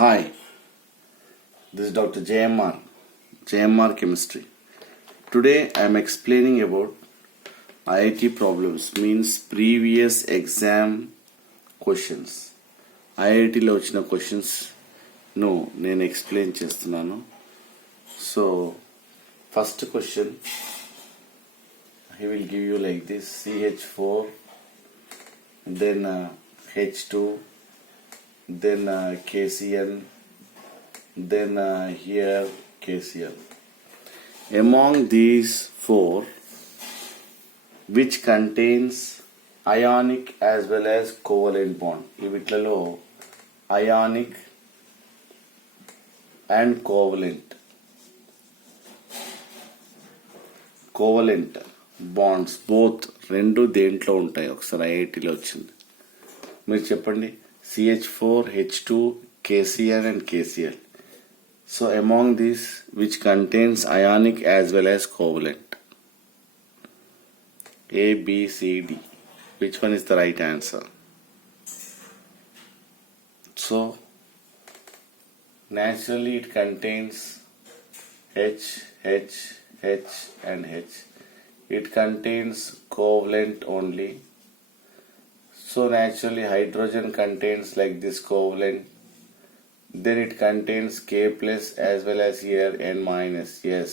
Hi, this is Dr. JMR Chemistry. Today I am explaining about IIT problems, means previous exam questions. IITలో వచ్చిన questions నేను explain చేస్తున్నాను. So, first question, he will give you like this: CH4, then H2, then KCl, then here KCl. Among these four, which contains ionic as well as covalent bond? వీటిలలో ionic and covalent bonds both రెండు దేంట్లో ఉంటాయి? ఒకసారి ఐఐటిలో వచ్చింది, మీరు చెప్పండి. CH4, H2, KCl and KCl. So among these, which contains ionic as well as covalent? A, B, C, D. Which one is the right answer? So naturally it contains H, H, H and H. It contains covalent only. So naturally hydrogen contains like this covalent. Then it contains K plus as well as here N minus. Yes,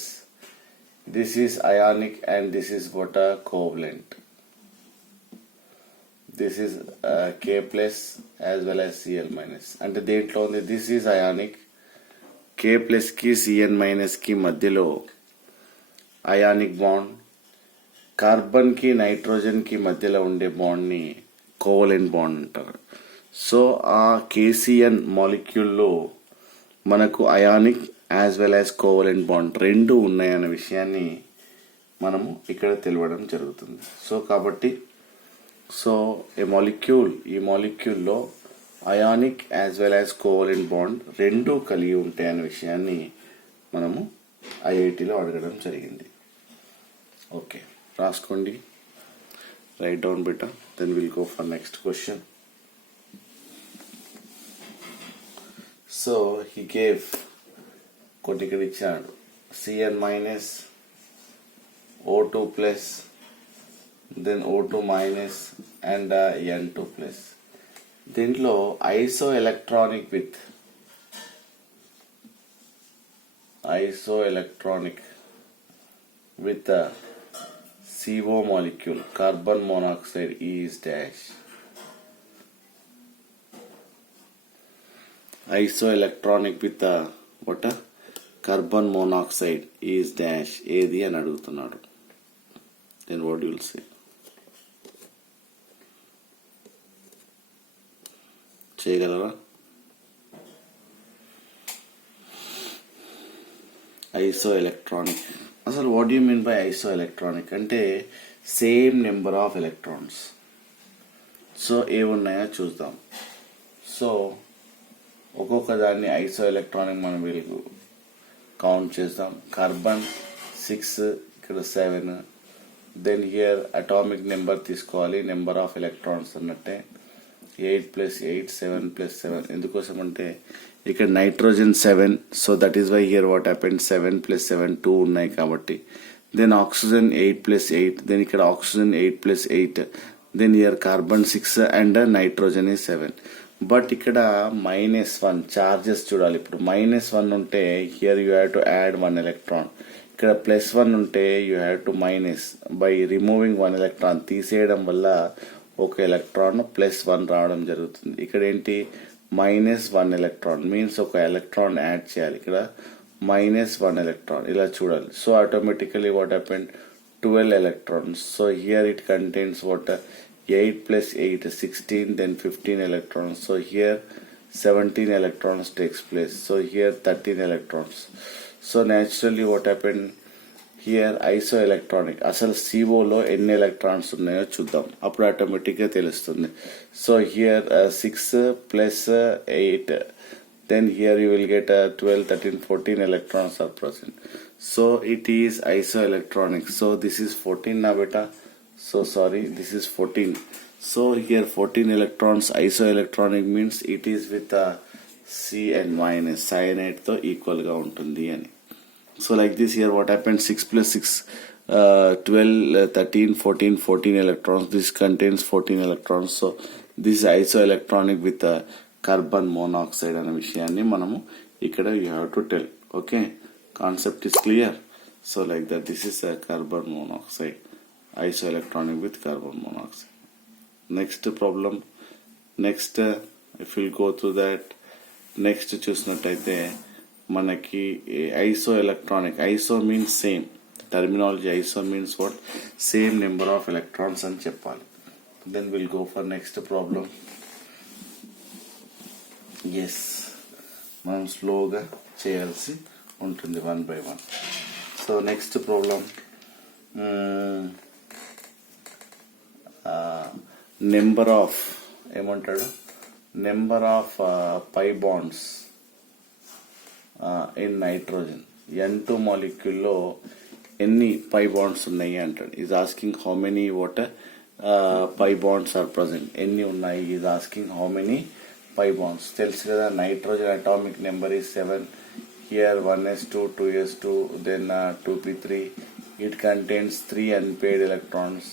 this is ionic and this is what a covalent. This is K plus as well as Cl minus. And దేంట్లో ఉంది? This is ionic. K plus కి Cn minus కి మధ్యలో ionic bond. Carbon కి నైట్రోజన్ కి మధ్యలో ఉండే బాండ్ ని కోవలెంట్ బాండ్ అంటారు. సో ఆ కేసిఎన్ మాలిక్యూల్లో మనకు ionic as well as covalent bond రెండు ఉన్నాయన్న విషయాన్ని మనము ఇక్కడ తెలియడం జరుగుతుంది. సో కాబట్టి ఈ మాలిక్యూల్లో ionic as well as covalent bond రెండు కలిగి ఉంటాయన్న విషయాన్ని మనము ఐఐటిలో అడగడం జరిగింది. ఓకే, రాసుకోండి, write down beta, then we'll go for next question. So he gave కొద్దిగా ఇచ్చాడు Cn minus, O2 plus, then O2 minus and N2 plus. దీంట్లో isoelectronic with CO molecule, carbon monoxide is dash. Isoelectronic with carbon monoxide is dash. ఏది అని అడుగుతున్నాడు. Then what you will say? చేయగలరా? Isoelectronic. అసలు what you mean by ఐసోఎలక్ట్రానిక్ అంటే same number of electrons. So ఏమున్నాయో చూద్దాం. సో ఒక్కొక్క దాన్ని ఐసోఎలక్ట్రానిక్ మనం వీళ్ళు కౌంట్ చేద్దాం. కార్బన్ 6, ఇక్కడ 7. దెన్ హియర్ అటామిక్ నెంబర్ తీసుకోవాలి, నెంబర్ ఆఫ్ ఎలక్ట్రాన్స్ అన్నట్టే 8 + 8, 7 + 7. ఎందుకోసం అంటే ఇక్కడ nitrogen 7, so that is why here what happened 7 + 7 2 ఉన్నాయి కాబట్టి. దెన్ ఆక్సిజన్ 8 + 8, దెన్ ఇక్కడ oxygen 8 + 8, then here carbon 6 and nitrogen is 7. But ఇక్కడ -1 చార్జెస్ చూడాలి. ఇప్పుడు -1 ఉంటే here you have to add 1 electron. ఇక్కడ +1 ఉంటే you have to minus by removing 1 electron. తీసేయడం వల్ల ఒక ఎలక్ట్రాన్ +1 రావడం జరుగుతుంది. ఇక్కడ ఏంటి -1 ఎలక్ట్రాన్ మీన్స్ ఒక ఎలక్ట్రాన్ యాడ్ చేయాలి. ఇక్కడ -1 ఎలక్ట్రాన్ ఇలా చూడాలి. So automatically what happened 12 electrons. So here it contains what 8 + 8 16, then 15 electrons. So here 17 electrons takes place. So here 13 electrons. So naturally what happened here, isoelectronic. అసలు CO లో ఎన్ని ఎలక్ట్రాన్స్ ఉన్నాయో చూద్దాం, అప్పుడు ఆటోమేటిక్గా తెలుస్తుంది. So here 6 + 8, then here you will get 12, 13, 14 electrons are present. So it is isoelectronic. So this is 14 na beta. So sorry, this is 14. So here 14 electrons. Isoelectronic means it is with Cn- cyanide తో ఈక్వల్ గా ఉంటుంది అని. So like this here what happen 6 plus 6 12 13 14 electrons. This contains 14 electrons. So this is isoelectronic with carbon monoxide అనే విషయాన్ని మనము ఇక్కడ you have to tell. Okay, concept is clear. So like that, this is a carbon monoxide, isoelectronic with carbon monoxide. Next problem. Next if we'll go through that, next చూసినట్టయితే మనకి isoelectronic. Iso means same. Terminology iso means what? Same number of electrons అని చెప్పాలి. Then we'll go for next problem. Yes, మనం స్లోగా చేయాల్సి ఉంటుంది one by one. So next problem, number of ఏమంటాడు, number of pi bonds in nitrogen. N2 మాలిక్యూల్లో ఎన్ని పై బాండ్స్ ఉన్నాయి అంటాడు. Is asking how many water pi bonds are present. ఎన్ని ఉన్నాయి is asking how many pi bonds. తెలుసు కదా, nitrogen atomic number is 7. Here 1s2, 2s2, then 2p3. It contains 3 unpaired electrons.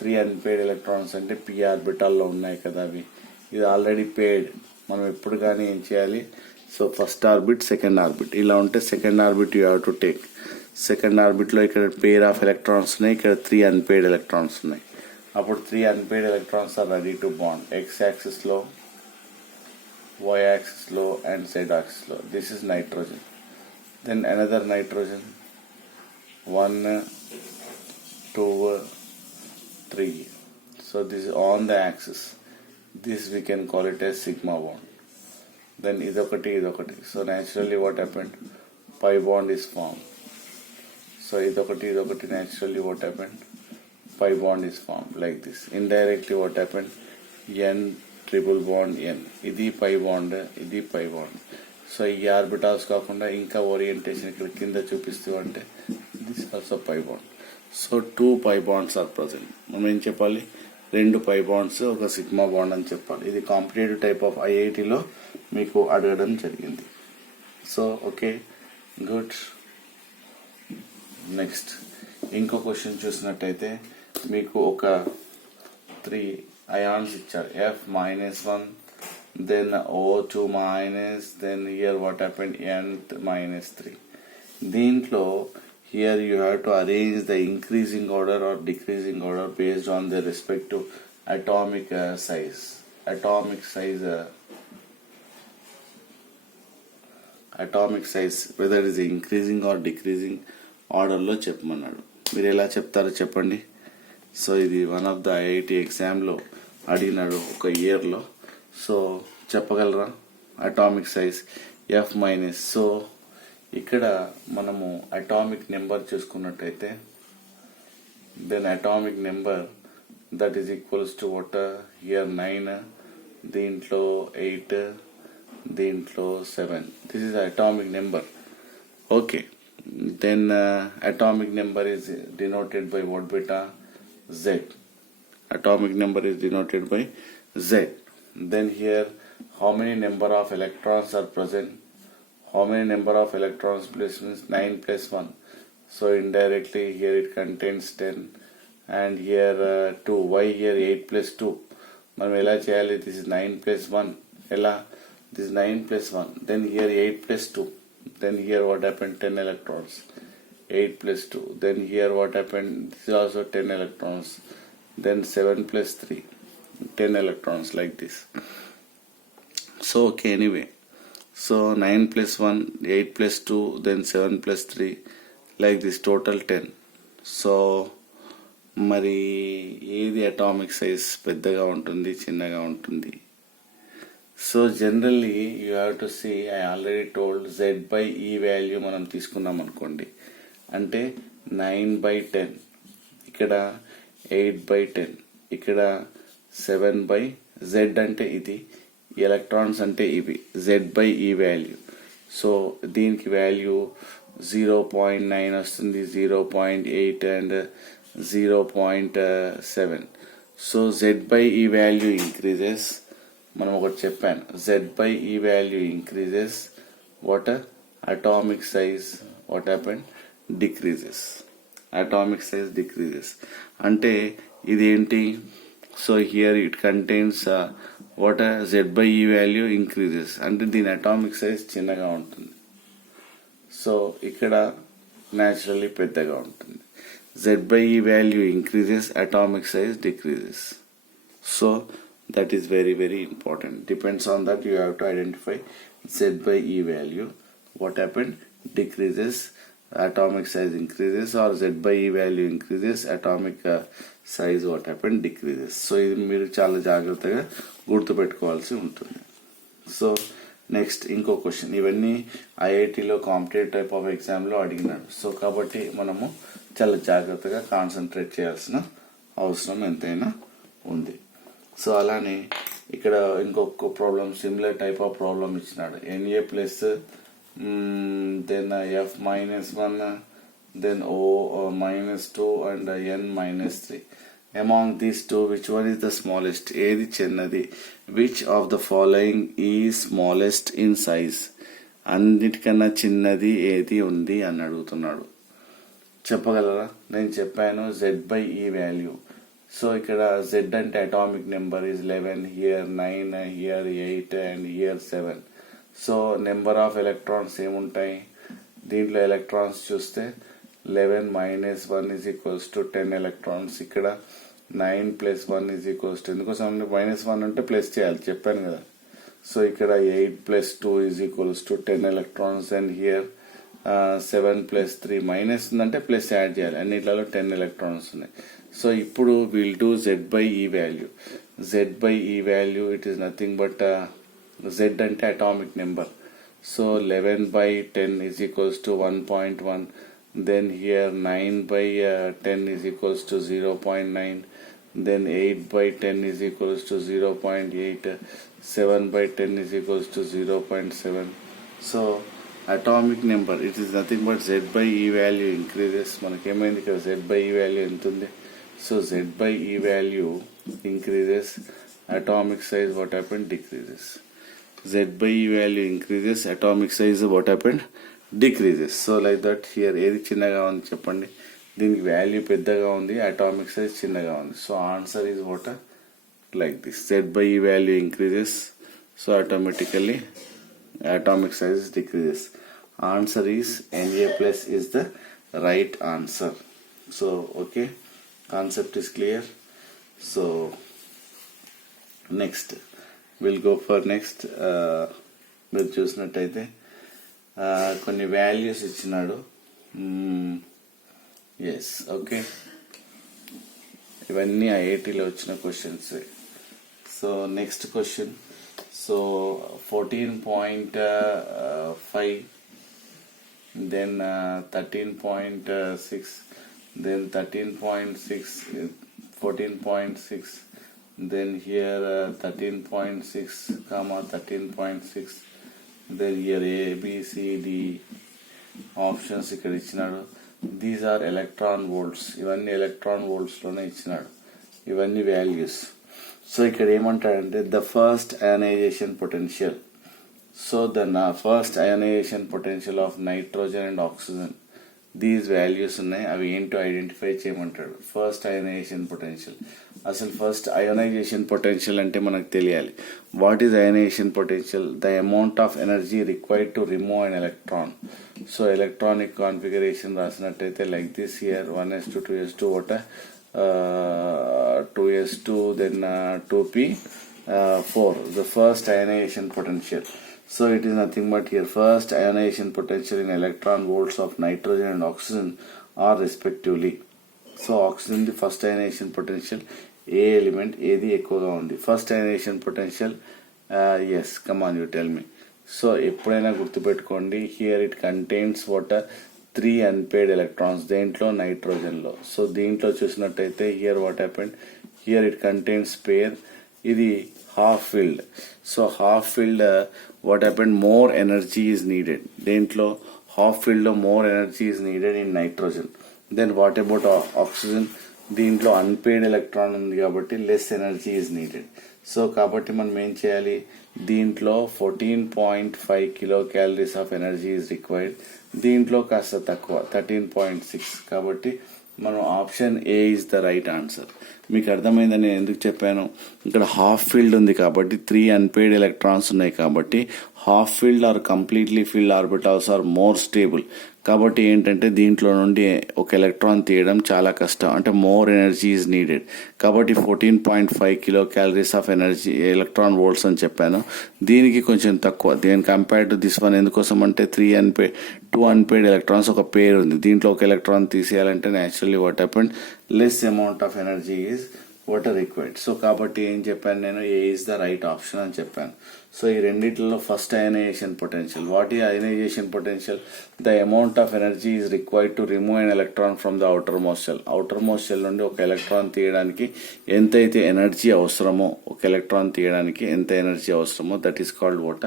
3 unpaired electrons అంటే p ఆర్బిటాల్లో ఉన్నాయి కదా అవి. ఇది ఆల్రెడీ పేడ్. మనం ఎప్పుడు కానీ ఏం చేయాలి, so first orbit second orbit ఇలా ఉంటే second orbit you have to take. సెకండ్ ఆర్బిట్లో ఇక్కడ పేర్ ఆఫ్ ఎలక్ట్రాన్స్ ఉన్నాయి, ఇక్కడ 3 అన్పేడ్ ఎలక్ట్రాన్స్ ఉన్నాయి. అప్పుడు 3 unpaired electrons are ready to bond. X యాక్సిస్లో, y axis low and z axis low. This is nitrogen. Then another nitrogen, 1 2 3. So this is on the axis. This we can call it as sigma bond. Then idokati. So naturally what happened, pi bond is formed. So idokati naturally what happened, pi bond is formed like this. Indirectly what happened, n triple bond n. ఇది pi bond, ఇది pi bond. So ఈ orbitals కాకుండా ఇంకా orientation ఇక్కడ కింద చూపిస్తూ అంటే this also pi bond. So 2 pi bonds are present. మనం ఏం చెప్పాలి, 2 పై బాండ్స్ ఒక సిగ్మా బాండ్ అని చెప్పాలి. ఇది కాంపిటేటివ్ టైప్ ఆఫ్ IITలో మీకు అడగడం జరిగింది. So okay, good. నెక్స్ట్ ఇంకో క్వశ్చన్ చూసినట్టయితే మీకు ఒక 3 ions ఇచ్చారు, F-1, then O2 minus, then here what happened, N-3. దీంట్లో here you have to arrange the increasing order or decreasing order based on the respective atomic size. Atomic size whether it is increasing or decreasing ఆర్డర్లో చెప్పమన్నాడు. మీరు ఎలా చెప్తారో చెప్పండి. సో ఇది one of the IIT ఎగ్జామ్లో అడిగినాడు ఒక ఇయర్లో. సో చెప్పగలరా అటామిక్ సైజ్ F-. సో ఇక్కడ మనము అటామిక్ నెంబర్ చూసుకున్నట్టయితే then atomic number that is equals to what, here 9, దీంట్లో 8, దీంట్లో 7. This is atomic number. Okay, then atomic number is denoted by what బేటా, Z. Atomic number is denoted by Z. Then here how many number of electrons are present, how many number of electrons plus means 9 plus 1. So indirectly here it contains 10 and here 2. Why here 8 plus 2? మనం ఎలా చేయాలి, this is 9 plus 1. ఎలా, this is 9 plus 1. Then here 8 plus 2. Then here what happened, 10 electrons. 8 plus 2. Then here what happened, this is also 10 electrons. Then 7 plus 3, 10 electrons like this. So okay, anyway, so 9 plus 1, 8 plus 2, then 7 plus 3, like this, total 10. So మరి ఏది atomic size పెద్దగా ఉంటుంది చిన్నగా ఉంటుంది? So generally you have to see, I already told, Z/E value మనం తీసుకున్నాం అనుకోండి అంటే 9/10, ఇక్కడ 8/10, ఇక్కడ 7/Z అంటే ఇది, ఎలక్ట్రాన్స్ అంటే ఇవి, Z/E వాల్యూ. సో దీనికి వాల్యూ 0.9 వస్తుంది, 0.8 అండ్ 0.7. సో Z/E వాల్యూ ఇంక్రీజెస్ మనం ఒకటి చెప్పాను, Z/E value increases, what atomic size what happened decreases, atomic size decreases. అంటే ఇది ఏంటి? So here it contains what Z/E value increases, అంటే దీని అటామిక్ సైజ్ చిన్నగా ఉంటుంది. సో ఇక్కడ న్యాచురల్లీ పెద్దగా ఉంటుంది. Z/E value increases, atomic size decreases. So that is very very important. Depends on that you have to identify Z/E value. What happened? Decreases, atomic size increases, or Z/E value increases, atomic size what happened decreases. So ఇది మీరు చాలా జాగ్రత్తగా గుర్తుపెట్టుకోవాల్సి ఉంటుంది. So next ఇంకో క్వశ్చన్, ఇవన్నీ ఐఐటిలో competitive type of ఎగ్జామ్లో అడిగినాడు. సో కాబట్టి మనము చాలా జాగ్రత్తగా కాన్సన్ట్రేట్ చేయాల్సిన అవసరం ఎంతైనా ఉంది. సో అలానే ఇక్కడ ఇంకొక problem, similar type of problem ఇచ్చినాడు. Na plus then F-1, then O -2 and N -3. Among these two, which one is the smallest? ఏది చిన్నది? Which of the following is smallest in size? అన్నిటికన్నా చిన్నది ఏది ఉంది అని అడుగుతున్నాడు. చెప్పగలరా? నేను చెప్పాను Z/E వాల్యూ. సో ఇక్కడ Z అంటే అటామిక్ నెంబర్ is 11, here 9, here 8 and here 7. So number of electrons ఏముంటాయి దీంట్లో? ఎలక్ట్రాన్స్ చూస్తే 11 - 1 = 10 ఎలక్ట్రాన్స్. ఇక్కడ 9 + 1 = ఎందుకోసం -1 అంటే ప్లస్ చేయాలి చెప్పాను కదా. సో ఇక్కడ 8 + 2 = 10 ఎలక్ట్రాన్స్. అండ్ హియర్ 7 + 3 మైనస్ ఉందంటే ప్లస్ యాడ్ చేయాలి. అన్నిట్లలో 10 ఎలక్ట్రాన్స్ ఉన్నాయి. సో ఇప్పుడు will do Z/E value. Z/E value it is nothing but Z అంటే atomic number. So 11/10 = 1.1. Then here 9/10 = 0.9. Then 8/10 = 0.8. 7/10 = 0.7. So atomic number, it is nothing but Z/E value increases. మనకేమైంది ఇక్కడ? Z/E value ఎంత ఉంది? So Z/E value increases, atomic size what happened? Decreases. Z/E value increases, atomic size what happened? Decreases. So like that here ఏది చిన్నగా ఉంది చెప్పండి? దీనికి వాల్యూ పెద్దగా ఉంది, అటామిక్ సైజ్ చిన్నగా ఉంది. So answer is what like this. Z/E value increases, so automatically atomic size decreases. Answer is Na+ is the right answer. So okay, concept is clear. So next we'll go for next. మీరు చూసినట్టయితే కొన్ని వాల్యూస్ ఇచ్చినాడు. Yes okay, ఇవన్నీ ఐఐటిలో వచ్చిన questions. So next question, so 14.5, then 13.6, then 13.6, 14.6, then here 13.6, 13.6, then here A, B, C, D options ఇక్కడ ఇచ్చినాడు. These are electron volts. ఇవన్నీ ఎలక్ట్రాన్ వోల్ట్స్లోనే ఇచ్చినాడు ఇవన్నీ వాల్యూస్. సో ఇక్కడ ఏమంటాడంటే the first ionization potential. So the first ionization potential of nitrogen and oxygen, these values ఉన్నాయి. అవి ఏంటో ఐడెంటిఫై చేయమంటాడు. First ionization potential. అసలు ఫస్ట్ అయనైజేషన్ పొటెన్షియల్ అంటే మనకు తెలియాలి. What is ionization potential? The amount of energy required to remove an electron. So electronic configuration రాసినట్టయితే like this here 1s2 2s2 what 2s2 then 2p4, the first ionization potential. So it is nothing but here first ionization potential in electron volts of nitrogen and oxygen are respectively. So oxygen the first ionization potential, ఏ element ఏది ఎక్కువగా ఉంది? First ionization potential, yes, come on, you tell me. So ఎప్పుడైనా గుర్తుపెట్టుకోండి, here it contains what 3 unpaired electrons. దేంట్లో? నైట్రోజన్లో. So దీంట్లో చూసినట్టయితే here what happened? Here it contains pair. ఇది half filled. So half filled what happened? More energy is needed. దేంట్లో? Half ఫిల్డ్లో more energy is needed in nitrogen. Then what about oxygen? దీంట్లో unpaired electron ఉంది కాబట్టి less energy is needed. So కాబట్టి మనం ఏం చేయాలి, దీంట్లో 14.5 kilo calories of energy is required, దీంట్లో కాస్త తక్కువ 13.6. కాబట్టి మనం option A is the right answer. మీకు అర్థమైందని నేను ఎందుకు చెప్పాను, ఇక్కడ హాఫ్ ఫీల్డ్ ఉంది కాబట్టి 3 అన్పెయిడ్ ఎలక్ట్రాన్స్ ఉన్నాయి కాబట్టి half filled or completely filled orbitals are more stable. కాబట్టి ఏంటంటే దీంట్లో నుండి ఒక ఎలక్ట్రాన్ తీయడం చాలా కష్టం, అంటే మోర్ ఎనర్జీ ఈజ్ నీడెడ్. కాబట్టి 14.5 kilo calories of energy electron volts అని చెప్పాను, దీనికి కొంచెం తక్కువ. దీని కంపేర్ టు దిస్ వన్ ఎందుకోసం అంటే 2 అన్పెయిడ్ ఎలక్ట్రాన్స్ ఒక పేర్ ఉంది, దీంట్లో ఒక ఎలక్ట్రాన్ తీసేయాలంటే naturally what happened less amount of energy is what are required. So కాబట్టి ఏం చెప్పాను నేను, A is the right option అని చెప్పాను. సో ఈ రెండిట్లో ఫస్ట్ అయనైజేషన్ పొటెన్షియల్. వాట్ ఈ ionization potential? The amount of energy is required to remove an electron from the outermost shell. Outermost shell నుండి ఒక ఎలక్ట్రాన్ తీయడానికి ఎంతైతే ఎనర్జీ అవసరమో, ఒక ఎలక్ట్రాన్ తీయడానికి ఎంత ఎనర్జీ అవసరమో, that is called what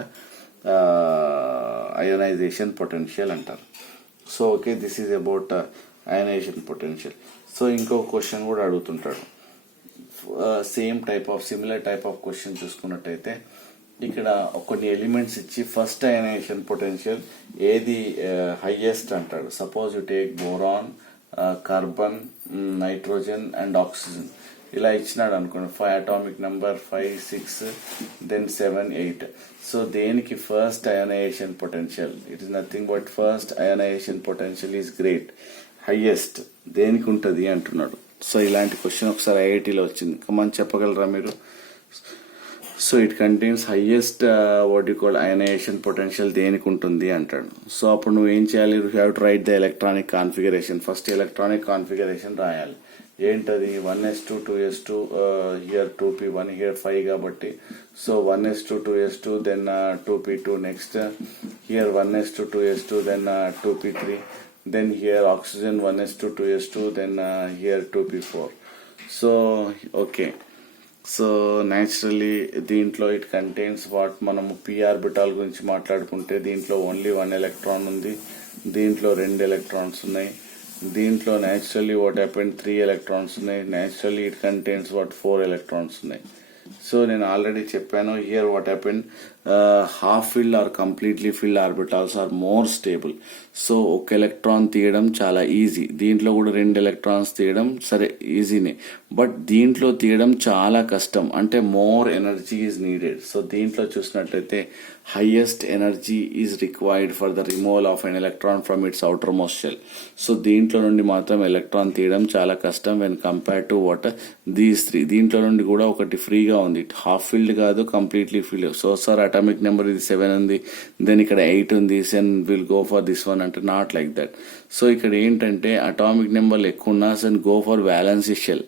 ionization potential అంటారు. So okay, this is about ionization potential. So ఇంకో క్వశ్చన్ కూడా అడుగుతుంటాడు, సిమిలర్ టైప్ ఆఫ్ క్వశ్చన్ చూసుకున్నట్టయితే ఇక్కడ కొన్ని ఎలిమెంట్స్ ఇచ్చి ఫస్ట్ అయనైజేషన్ పొటెన్షియల్ ఏది హైయెస్ట్ అంటాడు. Suppose you take boron, carbon, nitrogen and oxygen ఇలా ఇచ్చినాడు అనుకోండి. 5 అటామిక్ నెంబర్ 5, 6, దెన్ 7, 8. సో దేనికి first ionization potential? It is nothing but first ionization potential is great, highest దేనికి ఉంటుంది అంటున్నాడు. సో ఇలాంటి క్వశ్చన్ ఒకసారి ఐఐటీలో వచ్చింది, కమాన్ చెప్పగలరా మీరు? So it contains highest what you call ionization potential దేనికి ఉంటుంది అంటాడు. సో అప్పుడు నువ్వు ఏం చేయాలి, you have to write the electronic configuration. First electronic configuration రాయాలి. ఏంటది? 1s2 2s2, here 2p1, here 5 కాబట్టి so 1s2 2s2 then 2p2, next here 1s2 2s2 then 2p3, then here oxygen 1s2 2s2, then here 2p4. So okay, so naturally దీంట్లో it contains what, మనము p orbital గురించి మాట్లాడుకుంటే దీంట్లో ఓన్లీ 1 ఎలక్ట్రాన్ ఉంది, దీంట్లో 2 electrons ఉన్నాయి, దీంట్లో న్యాచురల్లీ వాట్ హ్యాపెండ్ 3 ఎలక్ట్రాన్స్ ఉన్నాయి, naturally it contains what 4 electrons ఉన్నాయి. సో నేను ఆల్రెడీ చెప్పాను, here what happened half filled or completely filled orbitals are more stable. So ఒక ఎలక్ట్రాన్ తీయడం చాలా ఈజీ, దీంట్లో కూడా 2 ఎలక్ట్రాన్స్ తీయడం సరే ఈజీనే, బట్ దీంట్లో తీయడం చాలా కష్టం, అంటే more energy is needed. So దీంట్లో చూసినట్లయితే highest energy is required for the removal of an electron from its outermost shell. So దీంట్లో నుండి మాత్రం ఎలక్ట్రాన్ తీయడం చాలా కష్టం when compare to what these 3. దీంట్లో నుండి కూడా ఒకటి ఫ్రీగా ఉంది, హాఫ్ ఫీల్డ్ కాదు completely filled. So sir atomic number ఇది 7 ఉంది, దెన్ ఇక్కడ 8 ఉంది, then will go for this one అంటే నాట్ లైక్ దట్. సో ఇక్కడ ఏంటంటే అటామిక్ నెంబర్లు ఎక్కువ ఉన్నా then go for valence shell.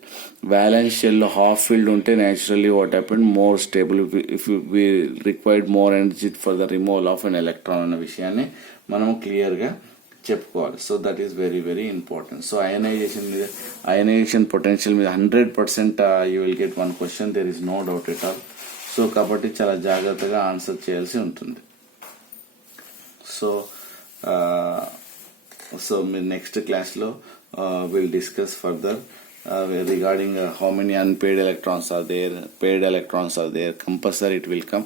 Valence షెల్లో హాఫ్ ఫీల్డ్ ఉంటే naturally what happened more stable, if we required more energy for the removal of an electron అన్న విషయాన్ని మనం క్లియర్గా చెప్పుకోవాలి. So that is very very important. So ionization potential మీద 100% you will get 1 question, there is no doubt at all. So కాబట్టి చాలా జాగ్రత్తగా ఆన్సర్ చేయాల్సి ఉంటుంది. సో మీరు నెక్స్ట్ క్లాస్లో will discuss further regarding how many unpaid electrons are there, paid electrons are there, compulsory it will come.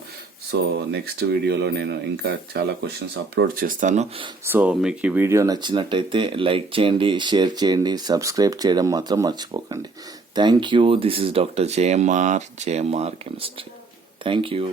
So next వీడియోలో నేను ఇంకా చాలా క్వశ్చన్స్ అప్లోడ్ చేస్తాను. సో మీకు ఈ వీడియో నచ్చినట్టయితే లైక్ చేయండి, షేర్ చేయండి, సబ్స్క్రైబ్ చేయడం మాత్రం మర్చిపోకండి. Thank you. This is doctor JMR chemistry. Thank you.